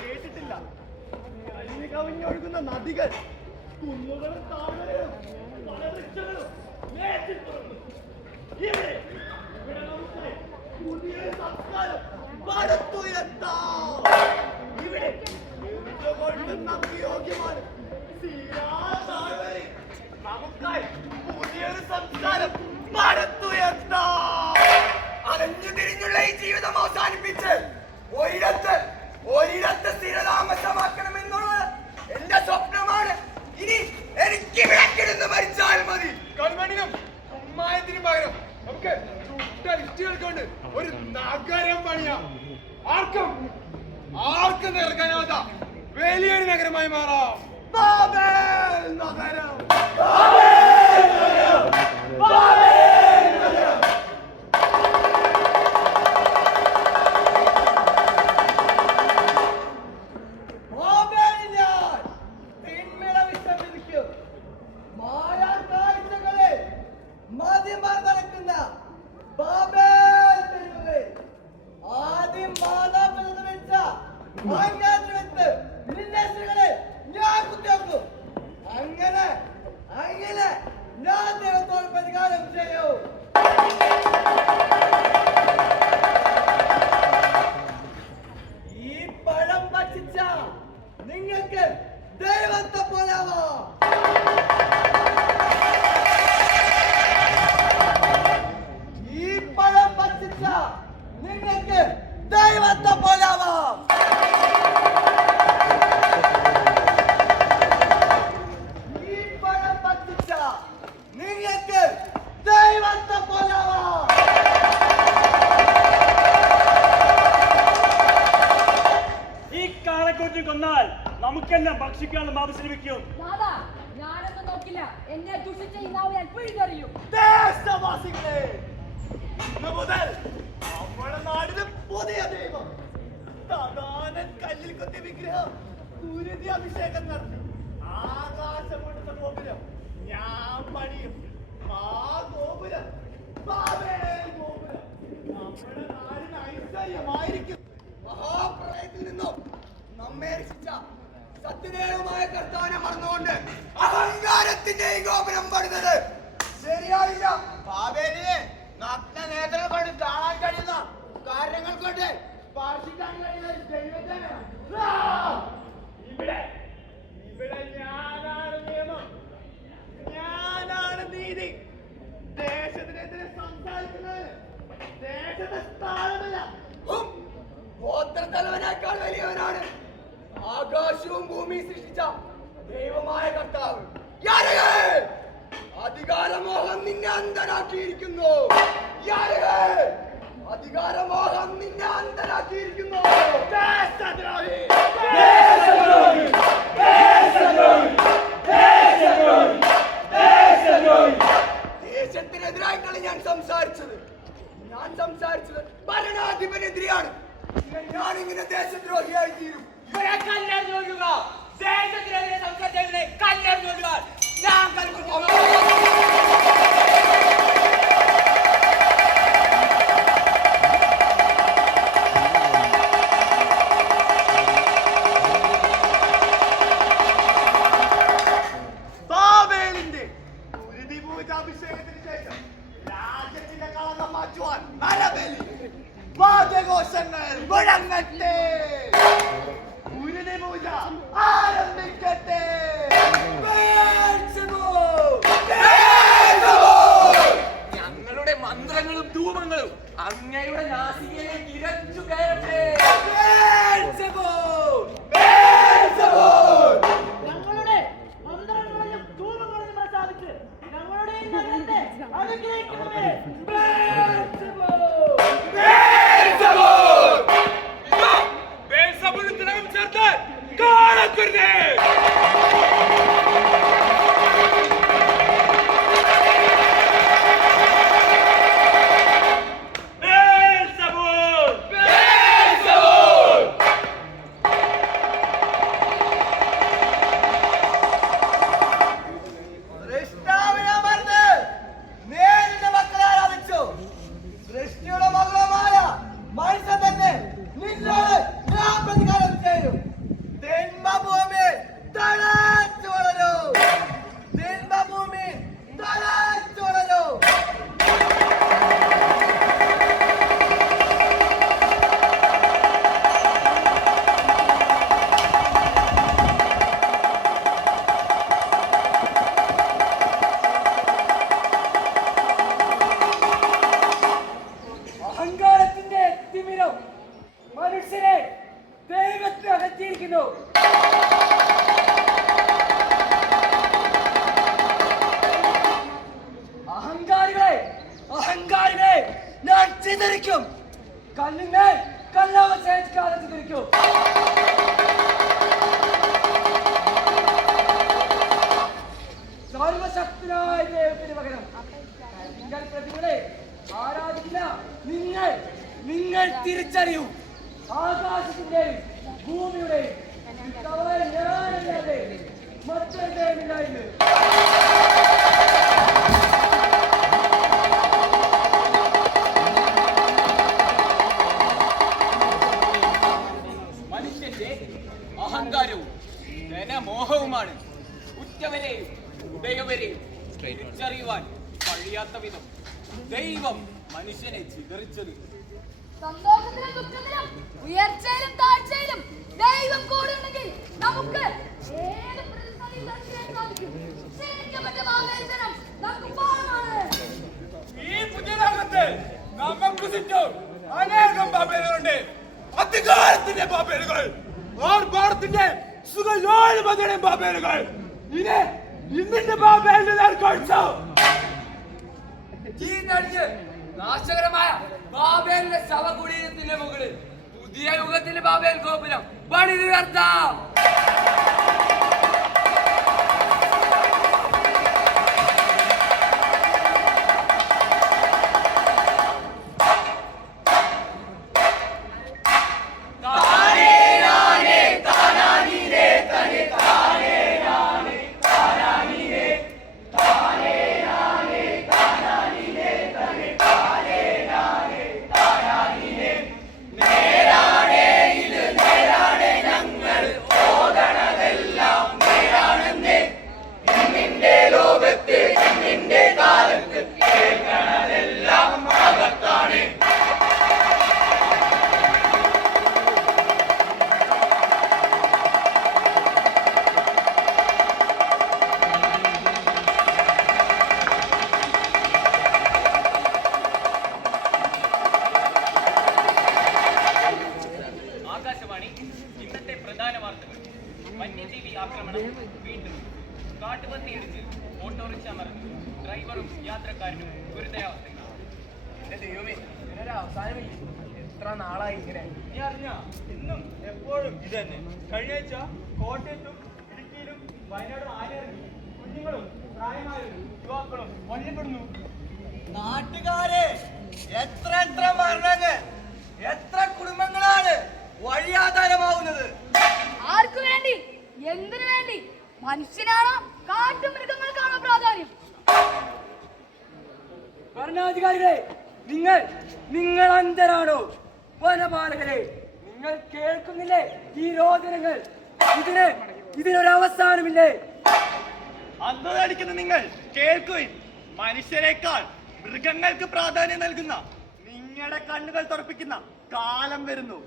കേട്ടിട്ടില്ല. കവിഞ്ഞൊഴുകുന്ന നദികൾ, കുന്നുകളും താഴ്വരകളും വനവൃക്ഷങ്ങളും ഇവിടെ നമുക്ക് പുതിയൊരു സംസ്കാരം പടുത്തുയർത്താം. ഇവിടെ എന്തുകൊണ്ടും നമുക്ക് യോഗ്യമാണ്. നമുക്കായി പുതിയൊരു സംസ്കാരം പടുത്തുയർത്താം. അലഞ്ഞു തിരിഞ്ഞുള്ള ഈ ജീവിതം അവസാനിപ്പിച്ച് ഒരിടത്ത് സ്ഥിരതാമസമാക്കണമെന്നുള്ളത് എന്റെ സ്വപ്നമാണ്. ഇനി എനിക്ക് വിളക്കിടുന്ന് മരിച്ചാൽ മതി. കൺമണിനും ഉമ്മായത്തിനും പകരം നമുക്ക് ചുട്ട ലിസ്റ്റുകൾ കൊണ്ട് ഒരു നഗരം പണിയാം. ആർക്കും നിറക്കാനാവാത്ത വലിയൊരു നഗരമായി മാറാം. ബാബേൽ നഗരം. നിങ്ങൾക്ക് ദൈവത്തെ പോലാവാം. ഈ പഴം ഭക്ഷിച്ച നിങ്ങൾക്ക് ദൈവത്തെ പോലാവാം. ഈ പഴം ഭക്ഷിച്ച നിങ്ങൾക്ക് ദൈവത്തെ പോലാവാം. ഈ കാളക്കൊച്ചു കൊന്നാൽ നമുക്കെല്ലാം ഭക്ഷിക്കാനുള്ള മാംസം ലഭിക്കും. ഞാനൊന്നും നോക്കില്ല. എന്നെ ദുഷിച്ച ഈ നാവ് ഞാൻ പിഴുതെറിയും. ദേശവാസികളെ, ഇന്ന് മുതൽ നമ്മുടെ നാടിന് പുതിയ ദൈവം സദാനൻ കല്ലിൽ കൊത്തിയ വിഗ്രഹം കുരുതി അഭിഷേകം നടത്തി ആകാശം കൊണ്ടുള്ള ഗോപുരം ഞാൻ പണിയും. ആ ഗോപുരം ബാബേൽ ഗോപുരം നമ്മുടെ നാടിന് ഐശ്വര്യമായിരിക്കും. മഹാപ്രളയത്തിൽ നിന്നും നമ്മെ രക്ഷിച്ച സത്യദേവമായ കർത്താവിനെ മറന്നുകൊണ്ട് അഹങ്കാരത്തിന്റെ ഈ ഗോപുരം പണിതത് ശരിയായില്ല. ബാബേലിനെ നഗ്ന നേത്രങ്ങൾ കൊണ്ട് കാണാൻ കഴിയുന്ന കാര്യങ്ങൾ കൊണ്ട് സ്പർശിക്കാൻ കഴിയുന്ന ദൈവത്തെ ഇവിടെ ഞാനാണ് നിയമം, ഞാനാണ് നീതി. ദേശത്തിനെതിരെ സംസാരിക്കുന്നത് ദേശത്തെ സ്ഥാനമല്ല, ഗോത്രത്തലവനേക്കാൾ വലിയവനാണ് ആകാശവും ഭൂമിയും സൃഷ്ടിച്ച ദൈവമായ കർത്താവ്. അധികാരമോഹം നിന്നെ അന്ധനാക്കിയിരിക്കുന്നു. അധികാരമോഹം നിന്നെ അന്ധനാക്കിയിരിക്കുന്നു. ദേശദ്രോഹി, ദേശദ്രോഹി, ദേശദ്രോഹി, ദേശദ്രോഹി, ദേശദ്രോഹി. ദേശത്തിനെതിരായിട്ടാണ് ഞാൻ സംസാരിച്ചത് ഭരണാധിപനെതിരെയാണ്. ഞാനിങ്ങനെ ദേശദ്രോഹിയായി തീരും. ദേശത്തിനെതിരെ സംസാരിച്ചതിനെ കല്ലെറിഞ്ഞു ഞാൻ കൽക്കുന്നു. ബാബേലിന്റെ കുരുതി പൂജാഭിഷേകത്തിന് ശേഷം രാജ്യത്തിന്റെ കളങ്കം മാറ്റുവാൻ നരബലി വാദ്യഘോഷങ്ങൾ മുഴങ്ങട്ടെ. കുരുതി പൂജ ആരംഭിക്കട്ടെ. ഞങ്ങളുടെ മന്ത്രങ്ങളും ധൂപങ്ങളും അങ്ങയുടെ നാസികയിലേക്ക് ഇരച്ചു കയറട്ടെ. ഞങ്ങളുടെ മന്ത്രങ്ങളെയും ധൂപങ്ങളെയും പ്രസാദിച്ച് ഞങ്ങളുടെ ഈ നഗരത്തെ അനുഗ്രഹിക്കണമേ. ചേർത്ത് കാണക്കരുതേ. സൃഷ്ടിയുടെ മകളമായ മനുഷ്യൻ തന്നെ നിന്നോട് ഞാൻ പ്രതികാരം ചെയ്യും. വിളിക്കുന്നു. അഹങ്കാരികളെ, അഹങ്കാരികളെ ഞാൻ ചിതറിക്കും. കല്ലിന്മേൽ കല്ലവശേഷിക്കാതെ ചിതറിക്കും. സർവശക്തനായ ദൈവത്തിന് പകരം നിങ്ങൾ പ്രതികളെ ആരാധിക്കുന്ന നിങ്ങൾ തിരിച്ചറിയൂ. ആകാശത്തിന്റെയും ഭൂമിയുടെയും ഞാനല്ലാതെ മറ്റൊരു ദൈവമില്ലായിരുന്നു. മനുഷ്യന്റെ അഹങ്കാരവും ധനമോഹവുമാണ് ഉറ്റവരെയും ഉദയവരെയും തിരിച്ചറിയുവാൻ കഴിയാത്ത വിധം ദൈവം മനുഷ്യനെ ചിതറിച്ചത്. സന്തോഷത്തിലും ദുഃഖത്തിലും ഉയർച്ചയിലും താഴ്ചയിലും ദൈവം കൂടെയുണ്ടെങ്കിൽ നമുക്ക് ഏത് പ്രതിസന്ധിയും തടയാൻ സാധിക്കും. ക്ഷണിക്കപ്പെട്ട മാവേലിതനം നമുക്ക് പാഠമാണ്. ഈ പുതിയ ലോകത്ത് നമുക്ക് ചുറ്റും അനേകം ബാബേലുകളുണ്ട്. അധികാരത്തിന്റെ ബാബേലുകൾ, ആർഭാടത്തിന്റെ സുഖലോലുമതയുടെ ബാബേലുകൾ. ഇന്നിന്റെ ബാബേലിനെ കഴിച്ചോ? ചീഞ്ഞടിച്ച് നാശകരമായ ബാബേലിന്റെ ശവകുടീരത്തിന്റെ മുകളിൽ പുതിയ യുഗത്തിന്റെ ബാബേൽ ഗോപുരം പണിതുയർത്താം. ഇന്നത്തെ പ്രധാന വാർത്തകൾ. വന്യജീവി ആക്രമണം വീണ്ടും. കാട്ടുപന്നി ഇടിച്ച് ഓട്ടോറിക്ഷ മറിഞ്ഞു. ഡ്രൈവറും യാത്രക്കാരനും ഗുരുതരാവസ്ഥയിലാണ്. എന്റെ ദൈവമേ, ഇതിനൊരു അവസാനമില്ല. എത്ര നാളായി ഇങ്ങനെ? നീ അറിഞ്ഞ ഇന്നും എപ്പോഴും ഇത് തന്നെ. കഴിഞ്ഞ ആഴ്ച കോട്ടയത്തും ഇടുക്കിയിലും വയനാടും ആനയിറങ്ങി കുഞ്ഞുങ്ങളും പ്രായമായവരും യുവാക്കളും കൊല്ലപ്പെടുന്നു. നാട്ടുകാരെ, എത്ര മരണങ്ങൾ, എത്ര കുടുംബങ്ങളാണ് വഴിയാധാരമാവുന്നത്? ആർക്കു വേണ്ടി, എന്തിനു വേണ്ടി? മനുഷ്യനാണോ കാട്ടുമൃഗങ്ങൾക്കാണോ പ്രാധാന്യം? ഭരണാധികാരികളെ, നിങ്ങൾ അന്ധരാണോ? വനപാലകരെ, നിങ്ങൾ കേൾക്കുന്നില്ലേ ഈ രോദനങ്ങൾ? ഇതിനൊരവസാനമില്ലേ? അന്ധതടിക്കുന്ന നിങ്ങൾ കേൾക്കുവിൻ. മനുഷ്യരെക്കാൾ മൃഗങ്ങൾക്ക് പ്രാധാന്യം നൽകുന്ന നിങ്ങളുടെ കണ്ണുകൾ തുറപ്പിക്കുന്ന കാലം വരുന്നു.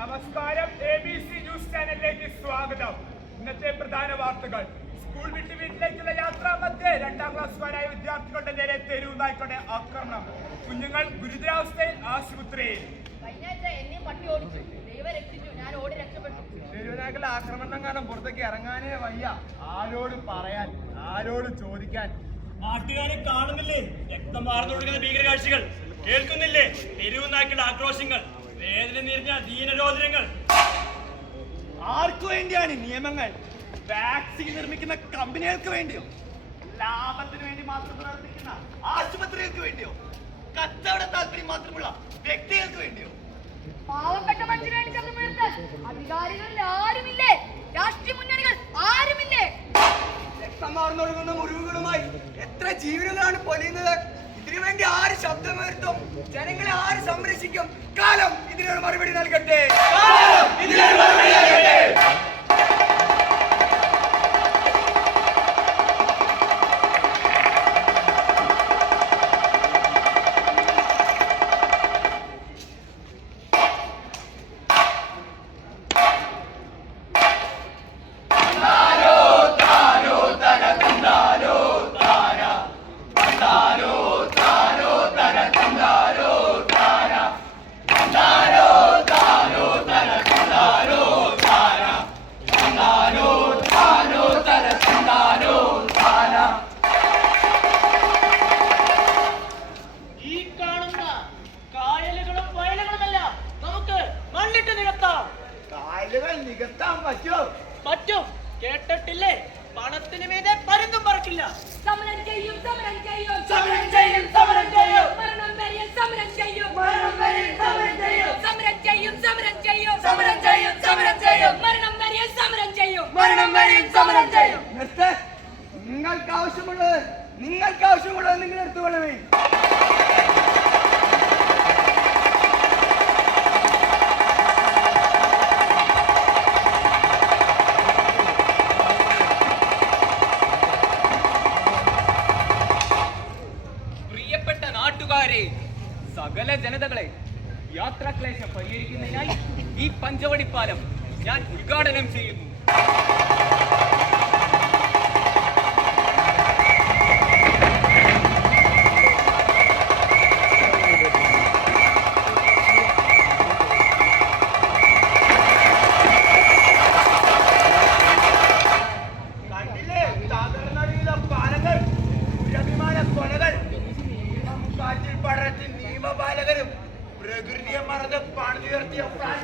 നമസ്കാരം, ABC ന്യൂസ് ചാനലിലേക്ക് സ്വാഗതം. ഇന്നത്തെ പ്രധാന വാർത്തകൾ. സ്കൂൾ വിട്ട് വീട്ടിലേക്കുള്ള യാത്രാ മധ്യേ 2ാം ക്ലാസ്സുകാരായ വിദ്യാർത്ഥികളുടെ നേരെ തെരുവ് നായ്ക്കളുടെ ആക്രമണം. കുഞ്ഞുങ്ങൾ ഗുരുതരാവസ്ഥയിൽ ആശുപത്രിയിൽ. തെരുവ് നായ്ക്കളുടെ ആക്രമണം കാരണം പുറത്തേക്ക് ഇറങ്ങാനേ വയ്യ. ആരോട് പറയാൻ, ആരോട് ചോദിക്കാൻ? നാട്ടുകാരെ കാണുന്നില്ലേ രക്തം വാർന്നൊഴുകുന്ന ഭീകരകാഴ്ചകൾ? കേൾക്കുന്നില്ലേ തെരുവ് നായ്ക്കളുടെ ആക്രോശങ്ങൾ, വേദന നിറഞ്ഞ ദീനരോധനങ്ങൾ? ആർക്കു വേണ്ടിയാണ് നിയമങ്ങൾ? വാക്സിൻ നിർമ്മിക്കുന്ന കമ്പനികൾക്ക് വേണ്ടിയോ? ലാഭത്തിന് വേണ്ടി മാത്രം പ്രവർത്തിക്കുന്ന ആശുപത്രികൾക്ക് വേണ്ടിയോ? കച്ചവട താല്പര്യം മാത്രമുള്ള വ്യക്തികൾക്ക് വേണ്ടിയോ? പാവപ്പെട്ട മനുഷ്യന് വേണ്ടി ശബ്ദമുയർത്താൻ അധികാരികളിൽ ആരുമില്ലേ? രാഷ്ട്രീയ മുന്നണികൾ ആരുമില്ലേ? രക്തമാർന്നൊഴുകുന്ന മുറിവുകളുമായി എത്ര ജീവനുകളാണ് പൊലിയുന്നത്? ഇതിനു വേണ്ടി ആര് ശബ്ദമുയർത്തും? ജനങ്ങളെ ആര് സംരക്ഷിക്കും? കാലം ഇതിനൊരു മറുപടി നൽകട്ടെ. താനോ തനതന്താ പണത്തിന് മീതെ പരുന്തും പറക്കില്ല. സമരം ചെയ്യും സമരം ചെയ്യും സമരം ചെയ്യും സമരം ചെയ്യും മരണം വരെ സമരം ചെയ്യും മരണം വരെ സമരം ചെയ്യും സമരം ചെയ്യും സമരം ചെയ്യും സമരം ചെയ്യും സമരം ചെയ്യും മരണം വരെ സമരം ചെയ്യും മരണം വരെ സമരം ചെയ്യും. നിങ്ങൾക്ക് ആവശ്യമുള്ളത് നിങ്ങൾ എടുത്തുകൊള്ളുവേ. പ്രിയപ്പെട്ട നാട്ടുകാരെ, സകല ജനതകളെ, യാത്രാക്ലേശം പരിഹരിക്കുന്നതിനായി ഈ പഞ്ചവടിപ്പാലം ഞാൻ ഉദ്ഘാടനം ചെയ്യുന്നു. കണ്ടില്ലേ തകർന്നടിയുന്ന പാലങ്ങൾ, പുരഭിമാന കൊലകൾ, കാറ്റിൽ പടർത്തി നിയമപാലകരും പ്രകൃതിയെ മറന്ന് പണിതുയർത്തിയ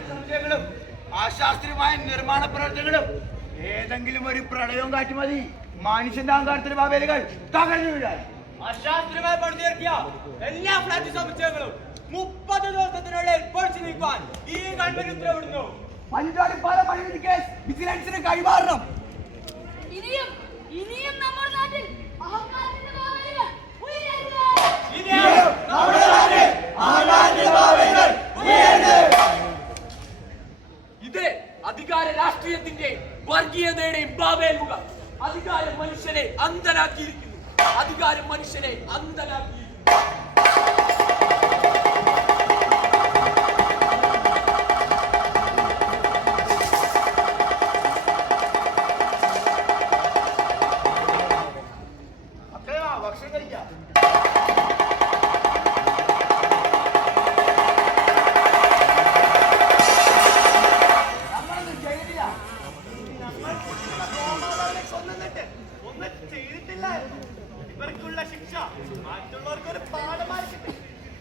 സംശയങ്ങളും അശാസ്ത്രീയമായ നിർമ്മാണ പ്രവർത്തനങ്ങളും. ഏതെങ്കിലും ഒരു പ്രളയവും കാറ്റ് മതി മനുഷ്യന്റെ അഹങ്കാരത്തിന് ബാബേലുകൾ തകർന്നു വീഴാൻ. അശാസ്ത്രീയമായി പണിതുയർത്തിയ എല്ലാ ഫ്ലാറ്റ് സമുച്ചയങ്ങളും 30 ദിവസത്തിനുള്ളിൽ പൊളിച്ചു നീക്കാൻ ഈ ഗവൺമെന്റ് ഉത്തരവിടുന്നു. പഞ്ചവടിപ്പാലം അഴിമതി കേസ് വിജിലൻസിന് കൈമാറണം. ഇനിയും ഇനിയും നമ്മുടെ നാട്ടിൽ അഹങ്കാരത്തിന്റെ വാതിലുകൾ ഉയരരുത്. ഇത് അധികാര രാഷ്ട്രീയത്തിന്റെ വർഗീയതയുടെയും ബാബേൽമുഖം. അധികാരം മനുഷ്യനെ അന്ധനാക്കിയിരിക്കുന്നു. അധികാരം മനുഷ്യനെ അന്ധനാക്കിയിരിക്കുന്നു. ഭക്ഷണം കഴിക്കാം. ഒന്നും ചെയ്തിട്ടില്ല. ഇവർക്കുള്ള ശിക്ഷ മറ്റുള്ളവർക്ക് ഒരു പാഠമായിരിക്കട്ടെ.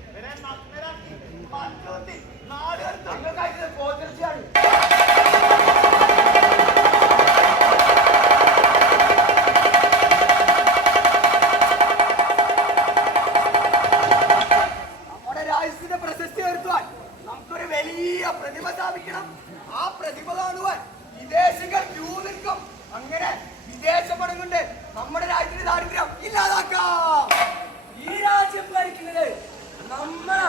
ഇവരെ നഗ്നരാക്കി പഞ്ചോത്തി നാടുകടത്തി പോച്ചർച്ചയാണ്. നമ്മുടെ രാജ്യത്തിന്റെ പ്രശസ്തി ഉയർത്തുവാൻ നമുക്കൊരു വലിയ പ്രതിഭ സ്ഥാപിക്കണം. ആ പ്രതിഭ കാണുവാൻ വിദേശികൾ ക്യൂ നിൽക്കും. അങ്ങനെ വിദേശ പണം കൊണ്ട് നമ്മുടെ രാജ്യത്തിന്റെ ദാരിദ്ര്യം ഇല്ലാതാക്കാം. ഈ രാജ്യം ഭരിക്കുന്നത് നമ്മളാ,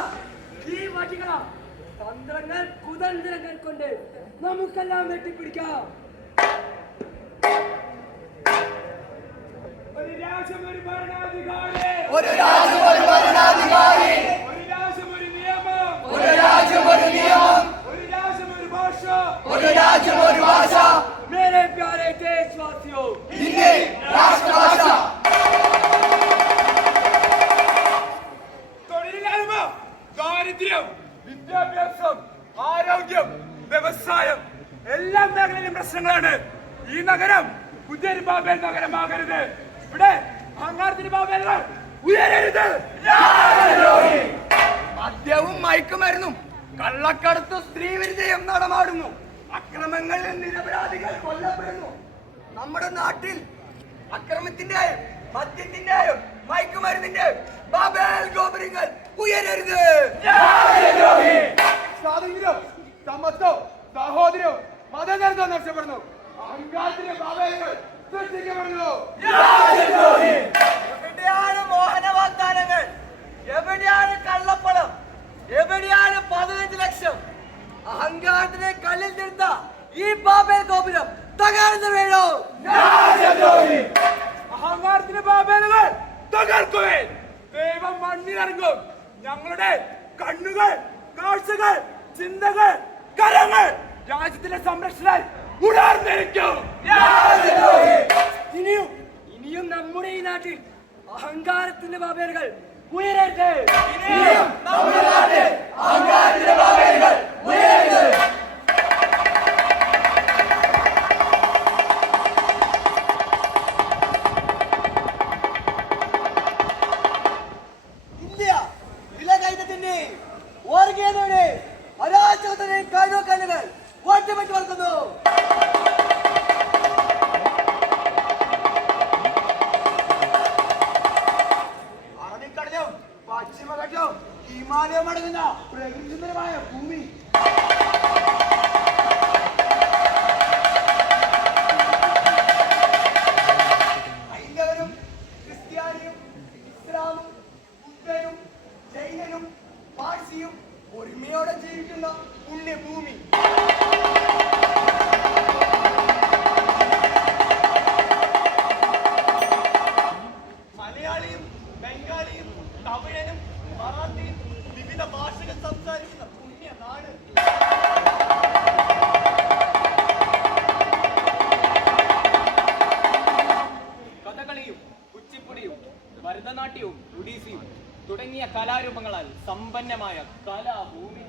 ഈ വടികളാ. തന്ത്രങ്ങൾ കുതന്ത്രങ്ങൾ കൊണ്ട് നമുക്കെല്ലാം വെട്ടിപ്പിടിക്കാം. ഒരു രാജ്യം ഒരു ഭരണാധികാരി, ഒരു രാജ്യം ഒരു ഭരണാധികാരി, ഒരു രാജ്യം ഒരു നിയമം, ഒരു രാജ്യം ഒരു നിയമം, ഒരു രാജ്യം ഒരു ഭാഷ. ഒരു രാജ്യം ഒരു ഭാഷ. മേരെ പ്യാരെ ദേശവാസിയോ, ഹിന്ദി രാഷ്ട്രഭാഷ. തൊഴിലില്ലായ്മ, ദാരിദ്ര്യം, വിദ്യാഭ്യാസം, ആരോഗ്യം, വ്യവസായം, എല്ലാ മേഖലയിലും പ്രശ്നങ്ങളാണ്. ഈ നഗരം പുതിയൊരു ബാബേൽ നഗരമാകരുത്. ഇവിടെ അഹങ്കാരത്തിന് ബാബേലുകൾ ഉയരരുത്. മദ്യവും മയക്കുമരുന്നും കള്ളക്കടത്തും സ്ത്രീവിരുദ്ധയും നടമാടുന്നു. അക്രമങ്ങളിൽ നിരപരാധികൾ കൊല്ലപ്പെടുന്നു. നമ്മുടെ നാട്ടിൽ അക്രമത്തിന്റെയും മദ്യത്തിന്റെയും മയക്കുമരുന്നിന്റെയും ബാബേൽ ഗോപുരങ്ങൾ ഉയരരുത്. സ്വാതന്ത്ര്യം, സമത്വം, സഹോദരവും മതനിരന്തരം നഷ്ടപ്പെടുന്നു. അഹങ്കാരത്തിന്റെ ബാബേലുകൾ സൃഷ്ടിക്കപ്പെടുന്നു. എവിടെയാണ് മോഹന വാഗ്ദാനങ്ങൾ? എവിടെയാണ് കള്ളപ്പണം? എവിടെയാണ് 15 ലക്ഷം? അഹങ്കാരത്തിനെ കല്ലിൽ തീർത്ത ഈ ബാബേൽ ഗോപുരം തകർന്നു വീഴോ. അഹങ്കാരത്തിന്റെ ബാബേലുകൾ തകർക്കുവേ. ദൈവം മണ്ണിലിറങ്ങും. ഞങ്ങളുടെ കണ്ണുകൾ, കാഴ്ചകൾ, ചിന്തകൾ, കരങ്ങൾ രാജ്യത്തിന്റെ സംരക്ഷണ ഉണർന്നിരിക്കും. ഇനിയും നമ്മുടെ ഈ നാട്ടിൽ അഹങ്കാരത്തിന്റെ ബാബേലുകൾ ഉയരരുത്. നമ്മുടെ നാട്ടിൽ അഹങ്കാരത്തിന്റെ ബാബേലുകൾ ഉയരരുത്. ഇന്ത്യ വിലകയറ്റത്തിന്റെ വർഗീയതയുടെ അരാജകത്തിന്റെ കാഴ്ചകൾ ഒറ്റപ്പെട്ടു വർക്കുന്നു. മടങ്ങുന്ന പ്രകൃതിസുന്ദരമായ ഭൂമി. ഹൈന്ദവനും ക്രിസ്ത്യാനിയും ഇസ്ലാമും ബുദ്ധനും ജൈനനും പാഴ്സിയും ഒരുമയോടെ ജീവിക്കുന്ന പുണ്യഭൂമി. മലയാളിയും ബംഗാളിയും തമിഴനും മറാഠിയും വിവിധ ഭാഷകൾ സംസാരിക്കുന്ന പുണ്യ നാട്. കഥകളിയും കുച്ചിപ്പുടിയും ഭരതനാട്യവും ഒഡീസിയും തുടങ്ങിയ കലാരൂപങ്ങളാൽ സമ്പന്നമായ കലാഭൂമി.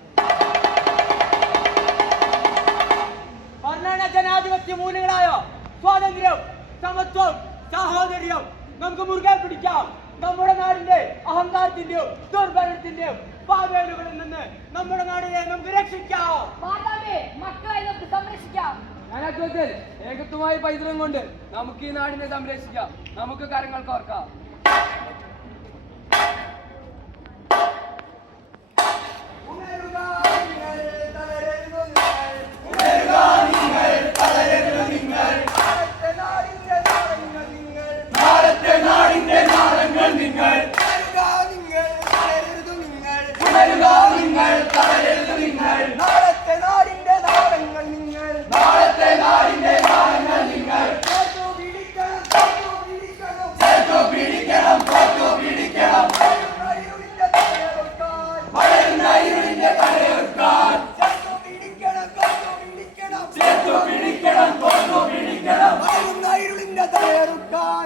ഭരണ ജനാധിപത്യ മൂല്യങ്ങളായ സ്വാതന്ത്ര്യം, സമത്വം, സാഹോദര്യം നമുക്ക് മുറുകെ പിടിക്കാം. നമ്മുടെ നാടിന്റെ അഹങ്കാരത്തിന്റെയും ദുർഭരണത്തിന്റെയും പാവേലുകളിൽ നിന്ന് നമ്മുടെ നാടിനെ നമുക്ക് രക്ഷിക്കാം. മാതാവേ, മക്കളെ നമുക്ക് സംരക്ഷിക്കാം. ജനാധിപത്യത്തിൽ ഏകത്വമായ പൈതൃകം കൊണ്ട് നമുക്ക് ഈ നാടിനെ സംരക്ഷിക്കാം. നമുക്ക് കരങ്ങൾ കോർക്കാം. ഉണരുക നിങ്ങൾ, തളരരുത് നിങ്ങൾ. ഉണരുക നിങ്ങൾ, തളരരുത് നിങ്ങൾ. നാളത്തെ നാടിന്റെ നാളങ്ങൾ നിങ്ങൾ. നാളത്തെ നാടിന്റെ നാളങ്ങൾ നിങ്ങൾ. ഉണരുക നിങ്ങൾ, തളരരുത് നിങ്ങൾ. ഉണരുക നിങ്ങൾ, തളരരുത് നിങ്ങൾ. നാളത്തെ നാടിന്റെ നാളങ്ങൾ നിങ്ങൾ. നാളത്തെ നാടിന്റെ നാളങ്ങൾ നിങ്ങൾ. ചേർത്തു പിടിക്കണം, ചേർത്തു പിടിക്കണം. ചേർത്തു പിടിക്കണം, ചേർത്തു പിടിക്കണം. വളരുന്ന ഇരുളിന്റെ തലയൊരുക്കാൻ. ചേർത്തു പിടിക്കണം, ചേർത്തു പിടിക്കണം. ചേർത്തു പിടിക്കണം, ചേർത്തു പിടിക്കണം. വളരുന്ന ഇരുളിന്റെ തലയൊരുക്കാൻ.